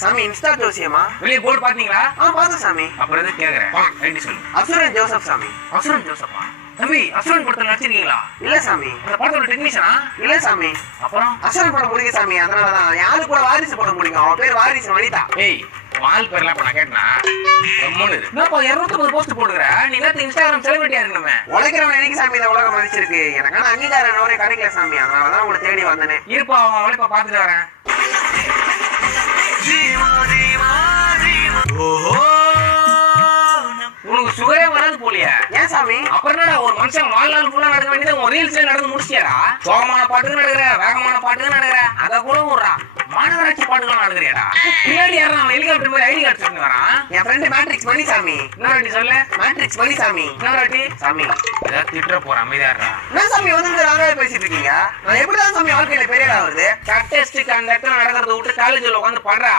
சாமி இன்ஸ்டா ஜோசியமா? வெளியே போர்டு பாத்தீங்களா? பார்த்தேன் சாமி. அப்புறம் எதுக்கு கேக்குறேன்? ஐடி சொல்லு. அசுரன் ஜோசப் சாமி. அசுரன் ஜோசப்பா? தம்பி அசுரன் படத்துல நடிச்சிருக்கீங்களா? இல்ல சாமி. அந்த படத்தோட டெக்னீஷியனா? இல்ல சாமி. அப்புறம் அசுரன் படம் பிடிக்கும் சாமி, அதனாலதான். யாரு கூட வாரிசு படம் பிடிக்கும், அவன் பேர் வாரிசு வனிதா. ஏய் வால் பேர்லாம் இப்ப நான் கேட்டனா என்னப்பா 250 போஸ்ட் போடுற? நீ நேத்து இன்ஸ்டாகிராம் செலிபிரிட்டியா இருக்கணுமே. உழைக்கிறவன் எனக்கு சாமி இந்த உலகம் மதிச்சிருக்கு. எனக்கான அங்கீகாரம் ஒரே கிடைக்கல சாமி, அதனாலதான் உங்களை தேடி வந்தனே. இருப்பா அவன் உழைப்ப பாத்துட்டு வரேன். உனக்கு சுகரே வராது போலியா? ஏன் சாமி? அப்புறம் என்னடா ஒரு மனுஷன் வாழ்நாள் ஃபுல்லா நடக்க வேண்டியது ஒரு ரீல்ஸ்ல நடந்து முடிச்சியாடா? சோகமான பாட்டுக்கு நடக்கிற, வேகமான பாட்டுக்கு நடக்கிற, அத கூட விடுறா. மாநகராட்சி பாட்டுக்கு நடக்கிறியாடா? பின்னாடி யாரா அவன் ஹெலிகாப்டர் மாதிரி ஐடி கார்டு வச்சுட்டு வரான்? என் ஃப்ரெண்ட் மேட்ரிக்ஸ் மணி சாமி. இன்னொரு வாட்டி சொல்லு. மேட்ரிக்ஸ் மணி சாமி. இன்னொரு வாட்டி சாமி. ஏதாவது திட்டுற போற அமைதியாடுறா. என்ன சாமி வந்து ராங்காவே பேசிட்டு இருக்கீங்க? நான் எப்படிதான் சாமி வாழ்க்கையில பெரிய ஆகுது? கட்டஸ்டுக்கு அந்த இடத்துல நடக்கிறத விட்டு காலேஜ்ல உட்காந்து பண்றா.